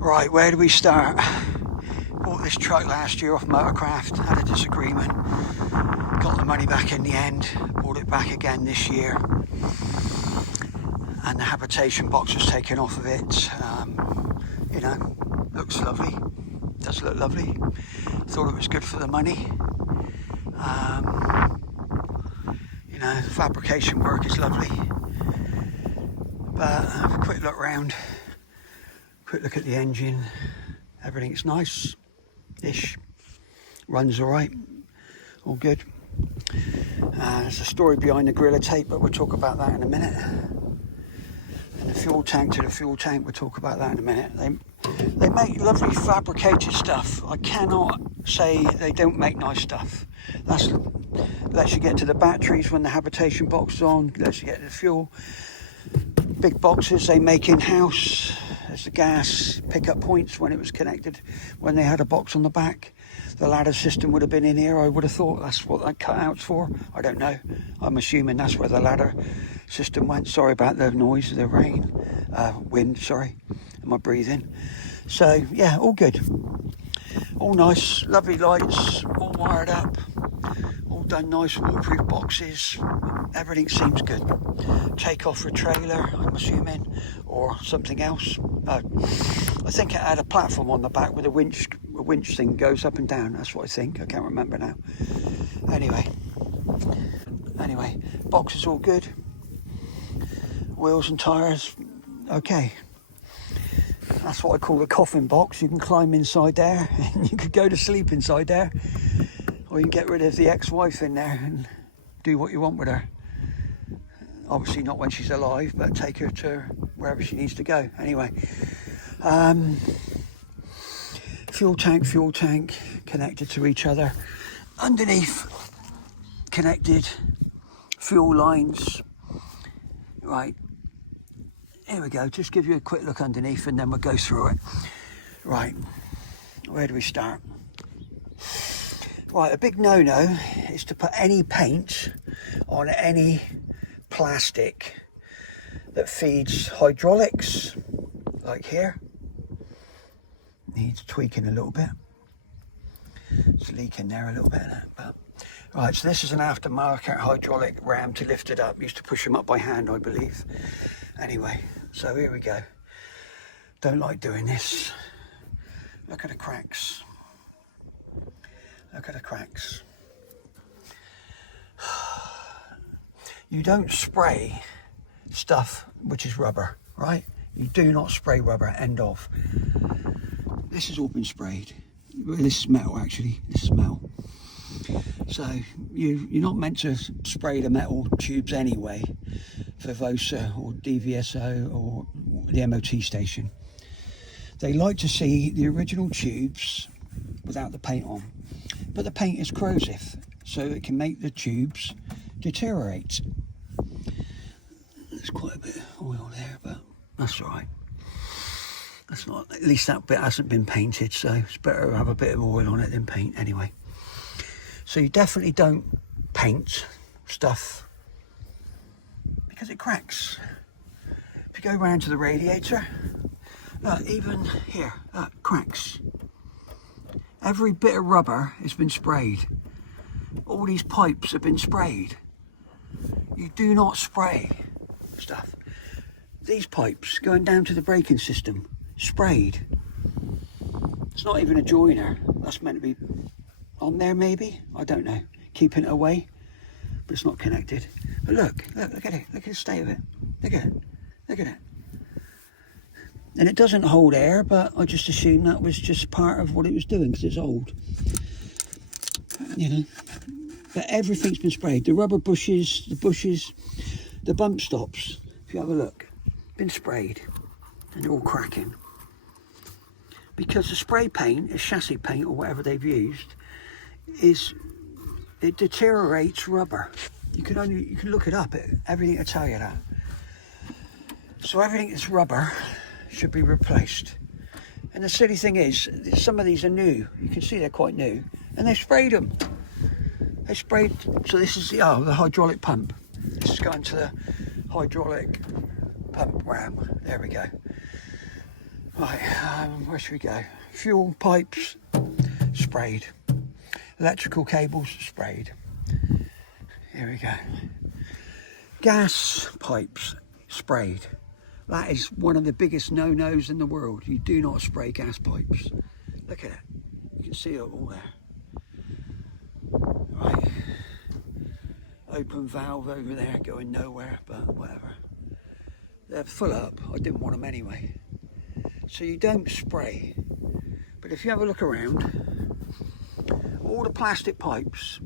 Right, where do we start? Bought this truck last year off Motorcraft, had a disagreement, got the money back in the end, bought it back again this year, and the habitation box was taken off of it. You know, looks lovely, does look lovely. Thought it was good for the money. You know, the fabrication work is lovely, but quick look round. Quick look at the engine, everything's nice-ish, runs all right, all good. There's a story behind the gorilla tape, but we'll talk about that in a minute. And the fuel tank to the fuel tank, we'll talk about that in a minute. They make lovely fabricated stuff. I cannot say they don't make nice stuff. That lets you get to the batteries when the habitation box is on, lets you get to the fuel. Big boxes they make in-house. There's the gas pickup points when it was connected, when they had a box on the back. The ladder system would have been in here, I would have thought. That's what that cutout's for. I don't know. I'm assuming that's where the ladder system went. Sorry about the noise of the rain, wind, sorry, and my breathing. So, yeah, all good. All nice, lovely lights, all wired up. All done nice, waterproof boxes. Everything seems good. Take off for a trailer, I'm assuming, or something else. I think it had a platform on the back with a winch thing goes up and down. That's what I think. I can't remember now. Anyway, box is all good. Wheels and tyres, okay. That's what I call the coffin box. You can climb inside there and you could go to sleep inside there. Or you can get rid of the ex-wife in there and do what you want with her. Obviously not when she's alive, but take her to wherever she needs to go. Anyway, fuel tank connected to each other. Underneath, connected fuel lines. Right, here we go. Just give you a quick look underneath and then we'll go through it. Right, where do we start? Right, a big no-no is to put any paint on any plastic that feeds hydraulics, like here. Needs tweaking a little bit. It's leaking there a little bit, but right. So this is an aftermarket hydraulic ram to lift it up. Used to push them up by hand, I believe. Anyway, so here we go. Don't like doing this. Look at the cracks. Look at the cracks. You don't spray stuff which is rubber, right? You do not spray rubber, end of. This has all been sprayed. Well, this is metal actually, this is metal. So you're not meant to spray the metal tubes anyway for VOSA or DVSO or the MOT station. They like to see the original tubes without the paint on. But the paint is corrosive, so it can make the tubes deteriorate. There's quite a bit of oil there, but that's all right. That's not, at least that bit hasn't been painted, so it's better to have a bit of oil on it than paint anyway. So you definitely don't paint stuff because it cracks. If you go round to the radiator, look, even here, look, cracks. Every bit of rubber has been sprayed. All these pipes have been sprayed. You do not spray stuff. These pipes going down to the braking system, sprayed. It's not even a joiner. That's meant to be on there maybe? I don't know. Keeping it away, but it's not connected. But look at it. Look at the state of it. Look at it. Look at it. And it doesn't hold air, but I just assumed that was just part of what it was doing because it's old. You know, but everything's been sprayed. The rubber bushes, the bump stops, if you have a look, been sprayed and they're all cracking. Because the spray paint, the chassis paint or whatever they've used, it deteriorates rubber. You can look it up, everything will tell you that. So everything that's rubber should be replaced. And the silly thing is, some of these are new. You can see they're quite new. And they sprayed them. They sprayed, so this is the hydraulic pump. This is going to the hydraulic pump ram. There we go. Right, where should we go? Fuel pipes, sprayed. Electrical cables, sprayed. Here we go. Gas pipes, sprayed. That is one of the biggest no-nos in the world. You do not spray gas pipes. Look at it. You can see it all there. Right. Open valve over there, going nowhere, but whatever. They're full up. I didn't want them anyway. So you don't spray. But if you have a look around, all the plastic pipes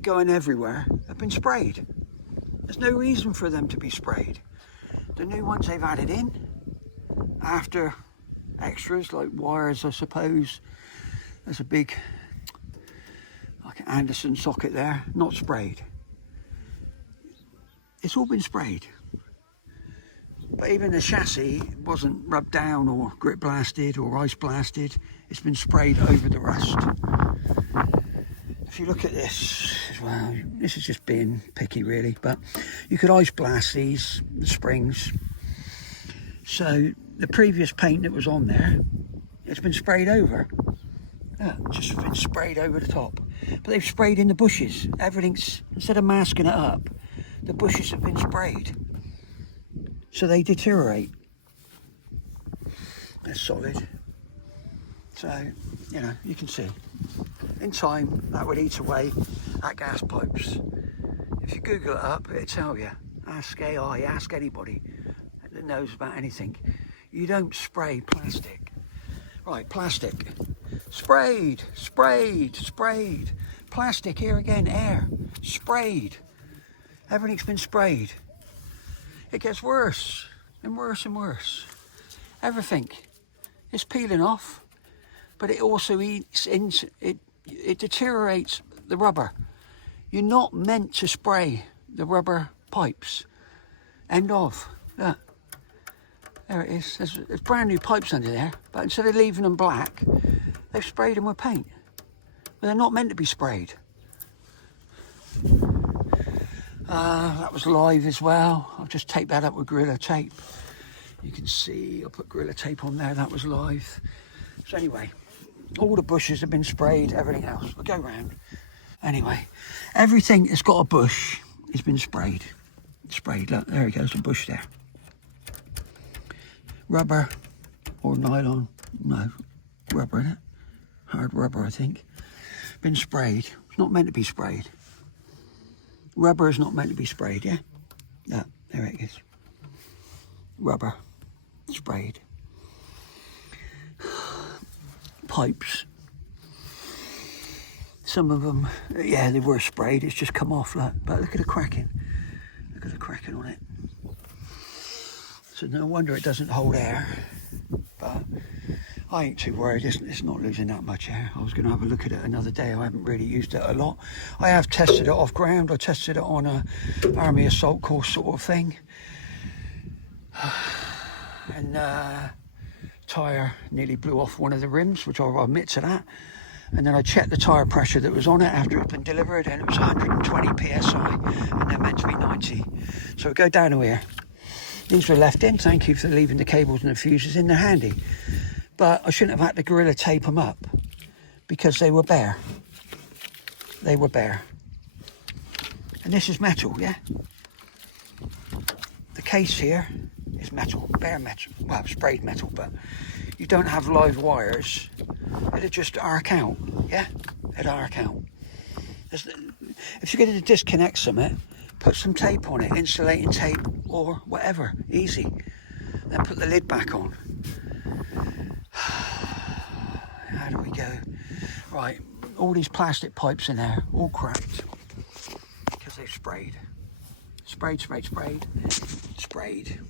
going everywhere have been sprayed. There's no reason for them to be sprayed. The new ones they've added in, after extras like wires, I suppose. There's a big, like an Anderson socket there, not sprayed. It's all been sprayed. But even the chassis wasn't rubbed down or grit blasted or ice blasted. It's been sprayed over the rust. If you look at this as well, this is just being picky really, but you could ice blast these, the springs. So the previous paint that was on there, it's been sprayed over. Yeah, just been sprayed over the top. But they've sprayed in the bushes. Everything's, instead of masking it up, the bushes have been sprayed. So they deteriorate. They're solid. So, you know, you can see. In time, that would eat away at gas pipes. If you Google it up, it'll tell you. Ask AI, ask anybody that knows about anything. You don't spray plastic. Right, plastic. Sprayed, sprayed, sprayed. Plastic, here again, air. Sprayed. Everything's been sprayed. It gets worse and worse and worse. Everything is peeling off, but it also eats into it. It deteriorates the rubber. You're not meant to spray the rubber pipes. End of. Look. There it is. There's brand new pipes under there, but instead of leaving them black, they've sprayed them with paint. But they're not meant to be sprayed. That was live as well. I've just taped that up with Gorilla Tape. You can see I put Gorilla Tape on there. That was live. So anyway, all the bushes have been sprayed, everything else. We'll go round. Anyway, everything that's got a bush has been sprayed. Sprayed, look, there it goes, a bush there. Rubber or nylon, no, rubber in it. Hard rubber, I think. Been sprayed. It's not meant to be sprayed. Rubber is not meant to be sprayed, yeah? No, there it is. Rubber, sprayed. Pipes. Some of them, yeah, they were sprayed. It's just come off, look. But look at the cracking. Look at the cracking on it. So no wonder it doesn't hold air. But I ain't too worried. It's not losing that much air. I was going to have a look at it another day. I haven't really used it a lot. I have tested it off ground. I tested it on a army assault course sort of thing. And tyre nearly blew off one of the rims, which I'll admit to that. And then I checked the tyre pressure that was on it after it's been delivered, and it was 120 psi, and they're meant to be 90. So we go down to here. These were left in. Thank you for leaving the cables and the fuses in. They're handy. But I shouldn't have had to Gorilla Tape them up because they were bare. They were bare. And this is metal, yeah? The case here is metal, bare metal. Well, sprayed metal, but you don't have live wires. It'll just arc out, yeah? It'll arc out. If you're going to disconnect something, put some tape on it, insulating tape or whatever, easy. Then put the lid back on. How do we go? Right, all these plastic pipes in there, all cracked because they've sprayed. Sprayed, sprayed, sprayed, sprayed,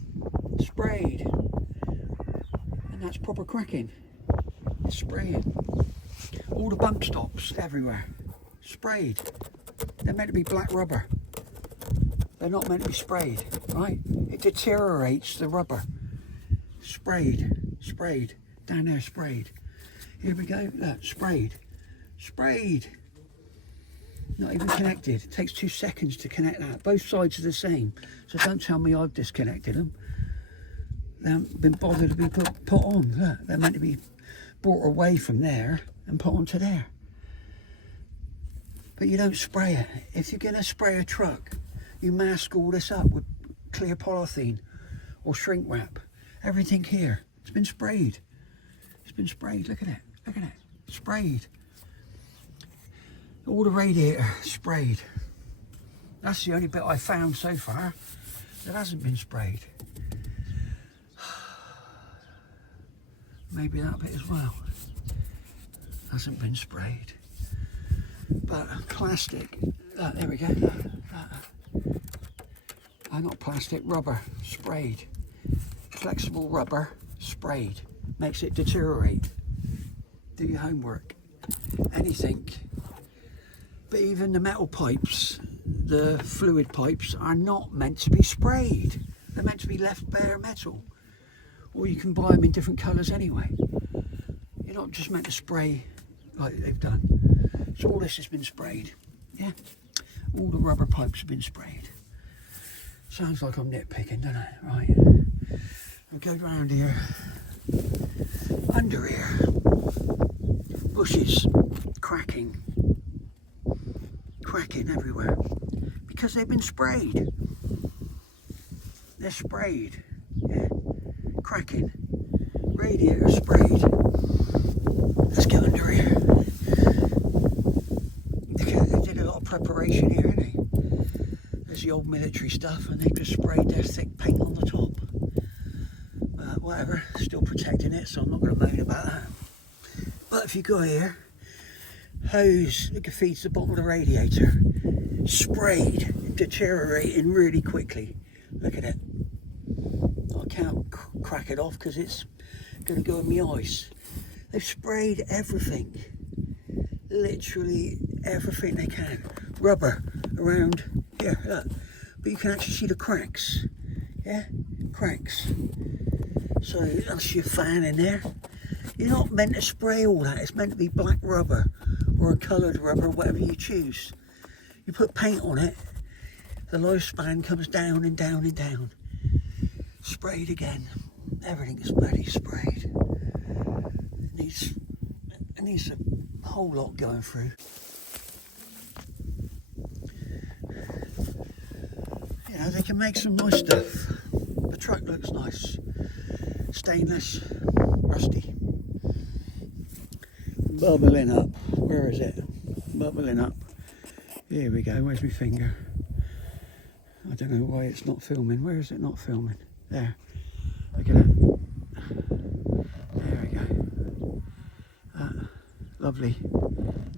sprayed. And that's proper cracking. It's spraying. All the bump stops everywhere, sprayed. They're meant to be black rubber. They're not meant to be sprayed, right? It deteriorates the rubber. Sprayed, sprayed, down there sprayed. Here we go, look, sprayed, sprayed. Not even connected. It takes 2 seconds to connect that. Both sides are the same. So don't tell me I've disconnected them. They haven't been bothered to be put on. Look, they're meant to be brought away from there and put onto there. But you don't spray it. If you're going to spray a truck, you mask all this up with clear polythene or shrink wrap. Everything here, it's been sprayed. It's been sprayed. Look at it. Look at it. Sprayed. All the radiator sprayed. That's the only bit I found so far that hasn't been sprayed. Maybe that bit as well hasn't been sprayed. But plastic, there we go. Not plastic, rubber sprayed. Flexible rubber sprayed. Makes it deteriorate. Do your homework. Anything. But even the metal pipes, the fluid pipes, are not meant to be sprayed. They're meant to be left bare metal. Or you can buy them in different colours anyway. You're not just meant to spray like they've done. So all this has been sprayed. Yeah. All the rubber pipes have been sprayed. Sounds like I'm nitpicking, doesn't it? Right. I'll go round here. Under here. Bushes. Cracking. Cracking everywhere. Because they've been sprayed. They're sprayed. Yeah. Cracking. Radiator sprayed. Let's get under here. They did a lot of preparation here, didn't they? There's the old military stuff, and they just sprayed their thick paint on the top. Whatever, still protecting it, so I'm not going to moan about that. But if you go here, hose that feeds the bottom of the radiator, sprayed, deteriorating really quickly. Look at it. I can't crack it off because it's going to go in my eyes. They've sprayed everything, literally everything they can. Rubber around here, look. But you can actually see the cracks, yeah, cracks. So that's your fan in there. You're not meant to spray all that. It's meant to be black rubber or a coloured rubber, whatever you choose. You put paint on it, the lifespan comes down and down and down. Sprayed again. Everything is bloody sprayed. It needs a whole lot going through. You know, they can make some nice stuff. The truck looks nice. Stainless, rusty. Bubbling up. Where is it? Bubbling up. Here we go. Where's my finger? I don't know why it's not filming. Where is it not filming? There. Look at that. There we go. Lovely.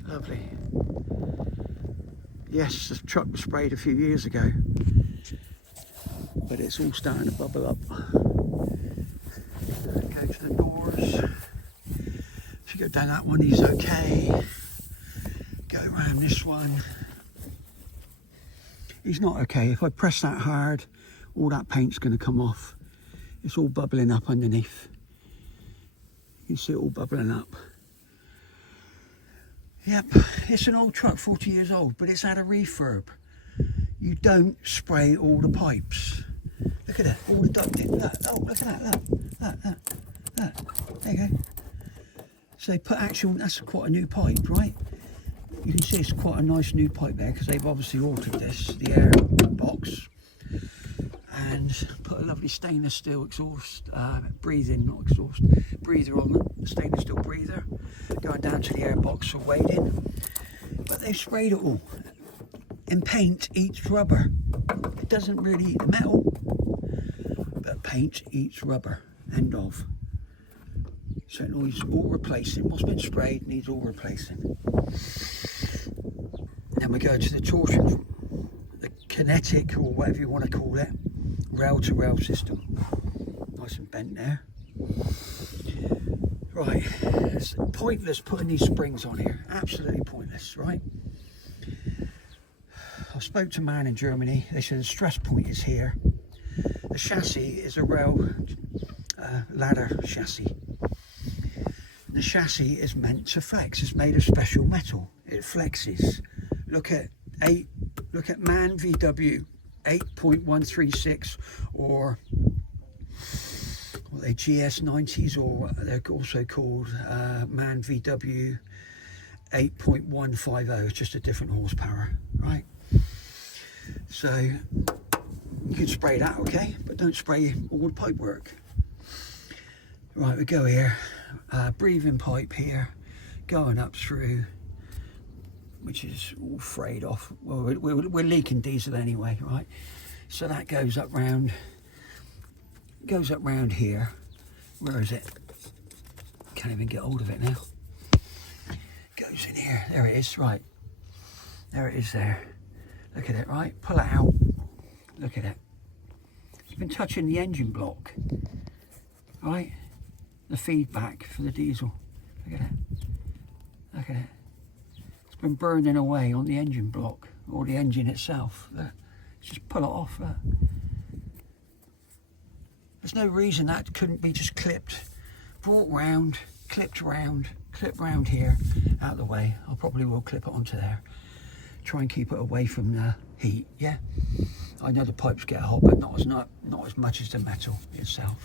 Lovely. Yes, the truck was sprayed a few years ago, but it's all starting to bubble up. Go to the doors. If you go down that one, he's okay. Go around this one. He's not okay. If I press that hard, all that paint's going to come off. It's all bubbling up underneath. You can see it all bubbling up. Yep, it's an old truck, 40 years old, but it's had a refurb. You don't spray all the pipes. Look at that, all the ducting. Look, oh, look at that, look. There you go. So they put actual, that's quite a new pipe, right? You can see it's quite a nice new pipe there because they've obviously altered this, the air box, and put a lovely stainless steel exhaust, breather on the stainless steel breather, going down to the air box for wading. But they've sprayed it all, and paint eats rubber. It doesn't really eat the metal, but paint eats rubber, end of. So it needs all replacing. What's been sprayed needs all replacing. Then we go to the torsion, the kinetic, or whatever you want to call it, rail-to-rail system. Nice and bent there. Right, it's pointless putting these springs on here. Absolutely pointless, right? I spoke to a man in Germany. They said the stress point is here. The chassis is a rail ladder chassis. The chassis is meant to flex. It's made of special metal. It flexes. Look at MAN VW 8.136 or they GS90s, or they're also called MAN VW 8.150. It's just a different horsepower, right? So you could spray that, okay, but don't spray all the pipe work. Right, we go here, breathing pipe here, going up through, which is all frayed off. Well, we're leaking diesel anyway, right? So that goes up round here. Where is it? Can't even get hold of it now. Goes in here. There it is, right. There it is there. Look at it, right? Pull it out. Look at it. It's been touching the engine block, right? The feedback for the diesel. Look at it. Look at it. It's been burning away on the engine block, or the engine itself. Look. Just pull it off. Look. There's no reason that couldn't be just clipped, brought round, clipped round here, out of the way. I probably will clip it onto there. Try and keep it away from the heat, yeah? I know the pipes get hot, but not as much as the metal itself.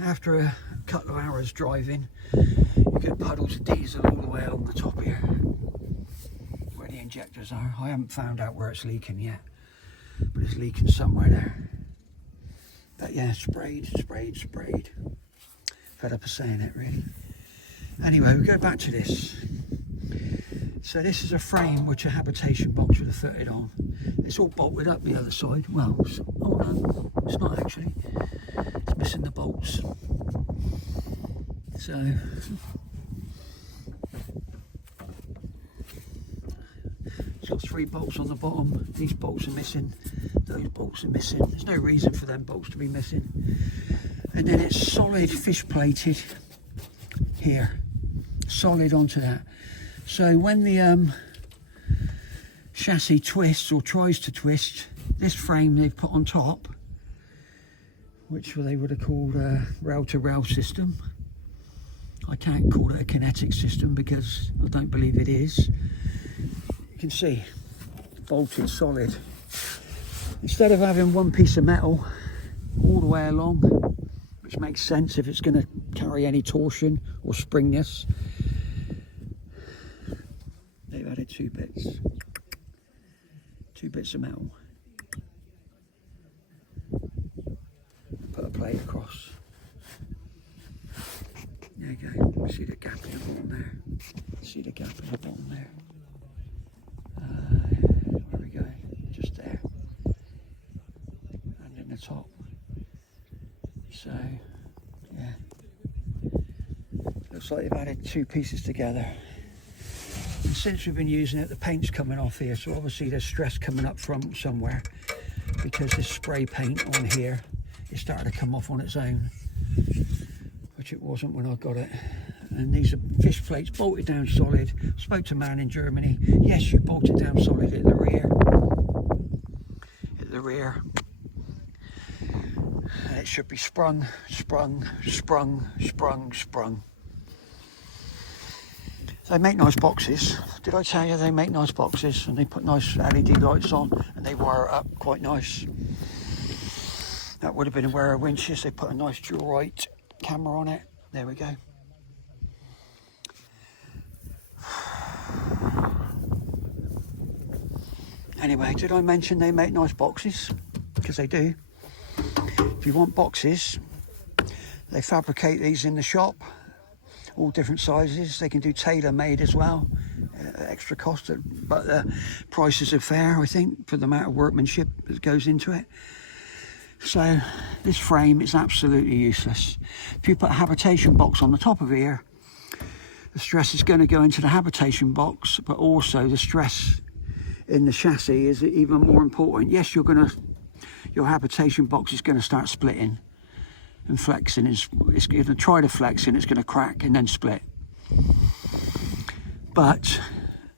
After a couple of hours driving, you get puddles of diesel all the way along the top here, where the injectors are. I haven't found out where it's leaking yet, but it's leaking somewhere there. But yeah, sprayed. Fed up of saying it, really. Anyway, we go back to this. So this is a frame which a habitation box with a fitted on. It's all bolted up the other side. Well, oh no, it's not actually. It's missing the bolts. So it's got 3 bolts on the bottom. These bolts are missing. Those bolts are missing. There's no reason for them bolts to be missing. And then it's solid fish plated here. Solid onto that. So when the chassis twists or tries to twist, this frame they've put on top, which they would have called a rail-to-rail system. I can't call it a kinetic system because I don't believe it is. You can see, bolted solid. Instead of having one piece of metal all the way along, which makes sense if it's going to carry any torsion or springness, they've added 2 bits of metal. Put a plate across. There you go. See the gap in the bottom there. See the gap in the bottom there. Where we go? Just there. And in the top. So, yeah. Looks like they've added 2 pieces together. And since we've been using it, the paint's coming off here, so obviously there's stress coming up from somewhere, because this spray paint on here is starting to come off on its own, which it wasn't when I got it. And these are fish plates bolted down solid. Spoke to a man in Germany. Yes, you bolt it down solid at the rear. At the rear. And it should be sprung. They make nice boxes. Did I tell you they make nice boxes? And they put nice LED lights on and they wire it up quite nice. That would have been a wear of winches. They put a nice dual right camera on it. There we go. Anyway, did I mention they make nice boxes? Because they do. If you want boxes, they fabricate these in the shop. All different sizes. They can do tailor-made as well. Extra cost, but the prices are fair, I think, for the amount of workmanship that goes into it. So this frame is absolutely useless. If you put a habitation box on the top of here, the stress is going to go into the habitation box, but also the stress in the chassis is even more important. Yes, your habitation box is going to start splitting and flexing. It's going to try to flex and it's going to crack and then split. But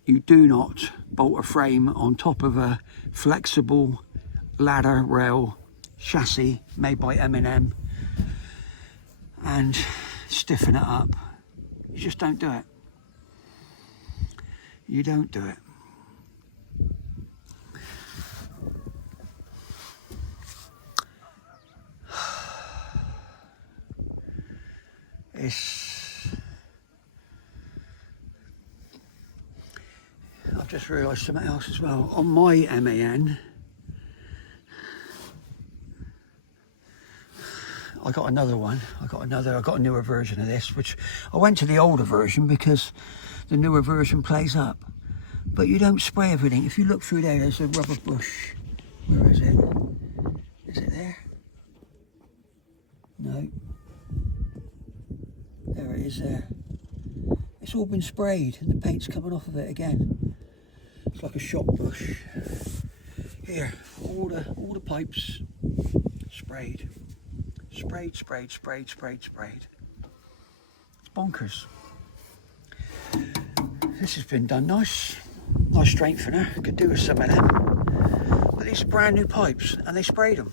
you do not bolt a frame on top of a flexible ladder rail chassis made by M&M and stiffen it up. You just don't do it. You don't do it. I've just realised something else as well. On my MAN, I got another one. I got a newer version of this, which I went to the older version because the newer version plays up. But you don't spray everything. If you look through there, there's a rubber bush. Where is it? Is it there? No. There it is there. It's all been sprayed and the paint's coming off of it again. It's like a shop bush. Here, all the pipes sprayed. Sprayed. It's bonkers. This has been done nice strengthener. Could do with some of them. But these are brand new pipes and they sprayed them.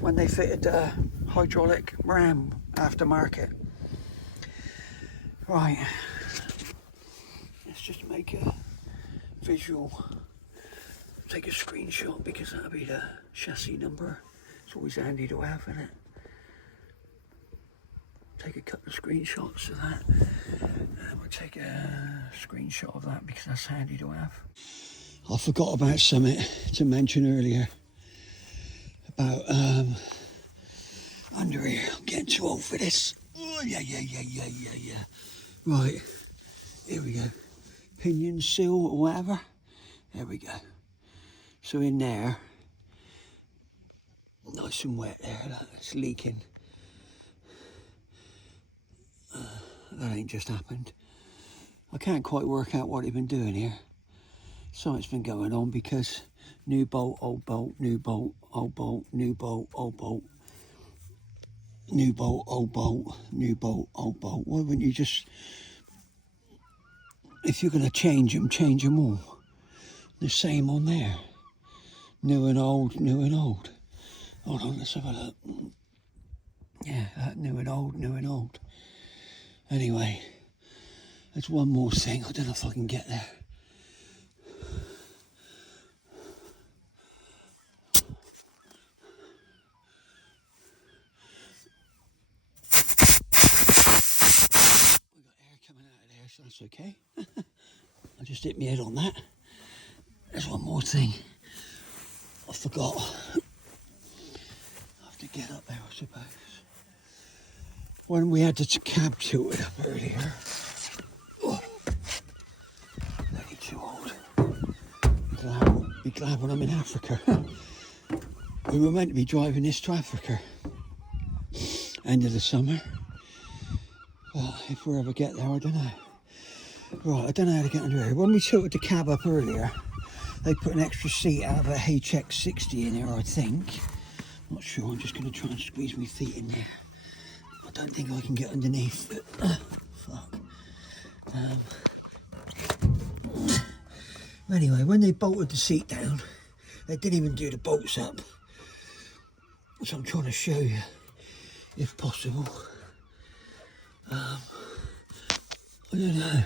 When they fitted the hydraulic ram aftermarket. Right, let's just make a visual, take a screenshot because that'll be the chassis number. It's always handy to have, isn't it? Take a couple of screenshots of that, and we'll take a screenshot of that because that's handy to have. I forgot about something to mention earlier. About under here. I'm getting too old for this. Oh yeah. Right, here we go. Pinion seal or whatever. There we go. So in there, nice and wet there. It's leaking. That ain't just happened. I can't quite work out what they've been doing here. Something's been going on because new bolt, old bolt, new bolt, old bolt, new bolt, old bolt, new bolt, old bolt, new bolt, old bolt. Why wouldn't you just, if you're going to change them all? The same on there. New and old, new and old. Hold on, let's have a look. Yeah, that new and old. Anyway, there's one more thing. I don't know if I can get there. So that's okay. I just hit my head on that. There's one more thing. I forgot. I have to get up there, I suppose. When we had the cab tilted up earlier. Oh, bloody too old. Be glad when I'm in Africa. We were meant to be driving this to Africa. End of the summer. Well, if we ever get there, I don't know. Right, I don't know how to get under here. When we tilted the cab up earlier, they put an extra seat out of a HX60 in there, I think. Not sure, I'm just going to try and squeeze my feet in there. I don't think I can get underneath. Fuck. Anyway, when they bolted the seat down, they didn't even do the bolts up. So I'm trying to show you, if possible. I don't know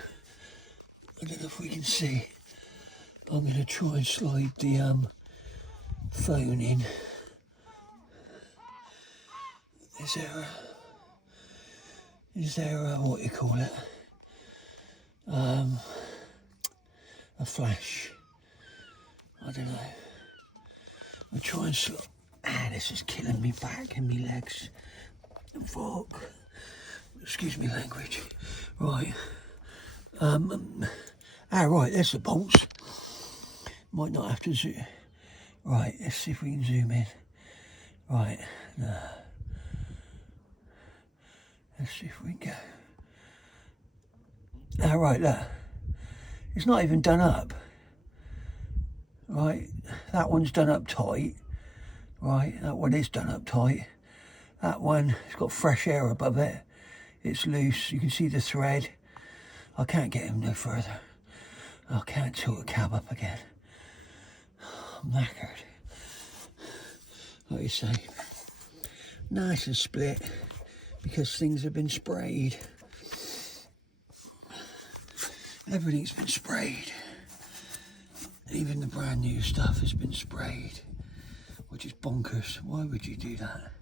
if we can see. I'm going to try and slide the phone in. Is there a what do you call it? A flash. I don't know. I'll try and slide. This is killing me back and me legs. Fuck. Excuse me language. Right. Right, there's the bolts. Might not have to zoom. Right, let's see if we can zoom in. Right, no. Let's see if we can go. Right, look. It's not even done up. Right, that one's done up tight. Right, that one is done up tight. That one, it's got fresh air above it. It's loose, you can see the thread. I can't get him no further. I can't tilt the cab up again. I'm knackered. Like you say, nice and split because things have been sprayed. Everything's been sprayed. Even the brand new stuff has been sprayed. We'll which is bonkers. Why would you do that?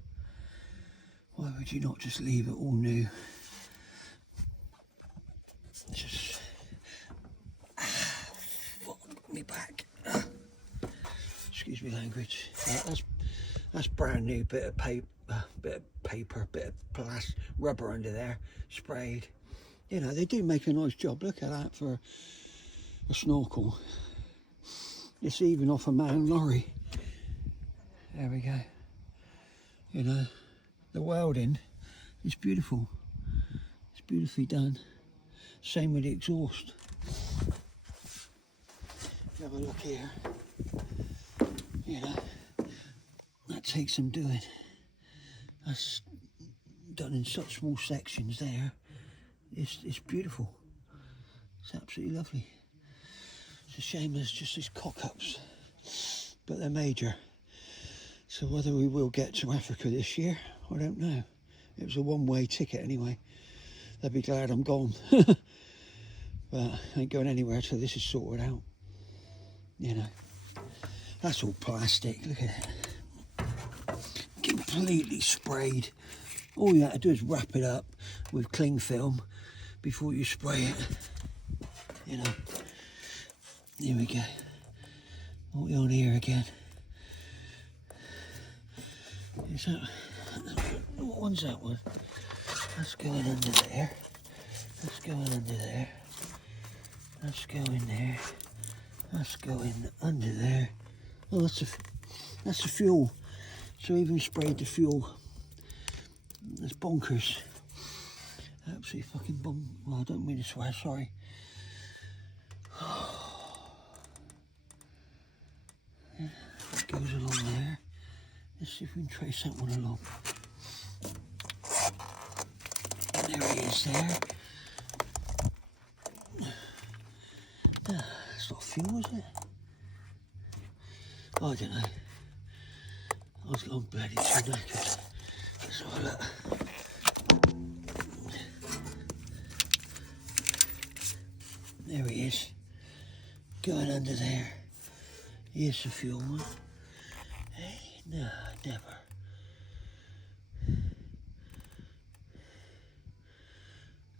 Why would you not just leave it all new? Just fuck me back. Excuse me language. That's brand new bit of paper, bit of plastic rubber under there, sprayed. You know, they do make a nice job. Look at that for a snorkel. It's even off a man lorry. There we go. You know, the welding is beautiful. It's beautifully done. Same with the exhaust. If you have a look here, you know, that takes some doing. That's done in such small sections there. It's beautiful. It's absolutely lovely. It's a shame there's just these cock-ups, but they're major. So whether we will get to Africa this year, I don't know. It was a one-way ticket anyway. They'll be glad I'm gone. But I ain't going anywhere till this is sorted out. You know, that's all plastic. Look at it. Completely sprayed. All you have to do is wrap it up with cling film before you spray it. You know. Here we go. What are we on here again? Is that, what one's that one? That's going under there. That's going under there. That's going there. That's going under there. Oh, that's the fuel. So even sprayed the fuel. That's bonkers. Absolutely fucking well, I don't mean to swear, sorry. It goes along there. Let's see if we can trace that one along. There he is there. That's not fuel, is it? Oh, I don't know. I'm bloody too knackered. Let's have a look. There he is. Going under there. Here's the fuel one. Hey, no, never.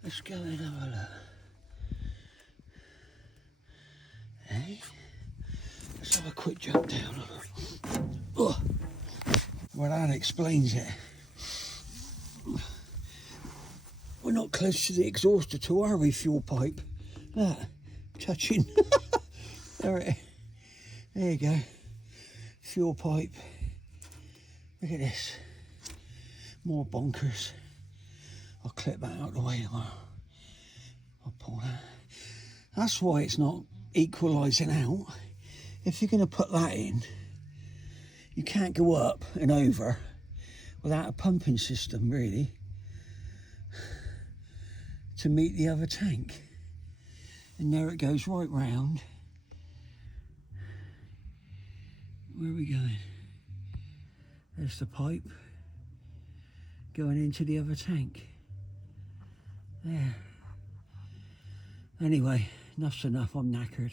Let's go and have a look. Hey? Let's have a quick jump down. Oh. Well, that explains it. We're not close to the exhaust at all, are we, fuel pipe? Look, touching. There you go. Fuel pipe. Look at this. More bonkers. I'll clip that out of the way tomorrow. I'll pull that. That's why it's not equalising out. If you're going to put that in, you can't go up and over without a pumping system, really, to meet the other tank. And there it goes right round. Where are we going? There's the pipe going into the other tank. There. Anyway, enough's enough, I'm knackered.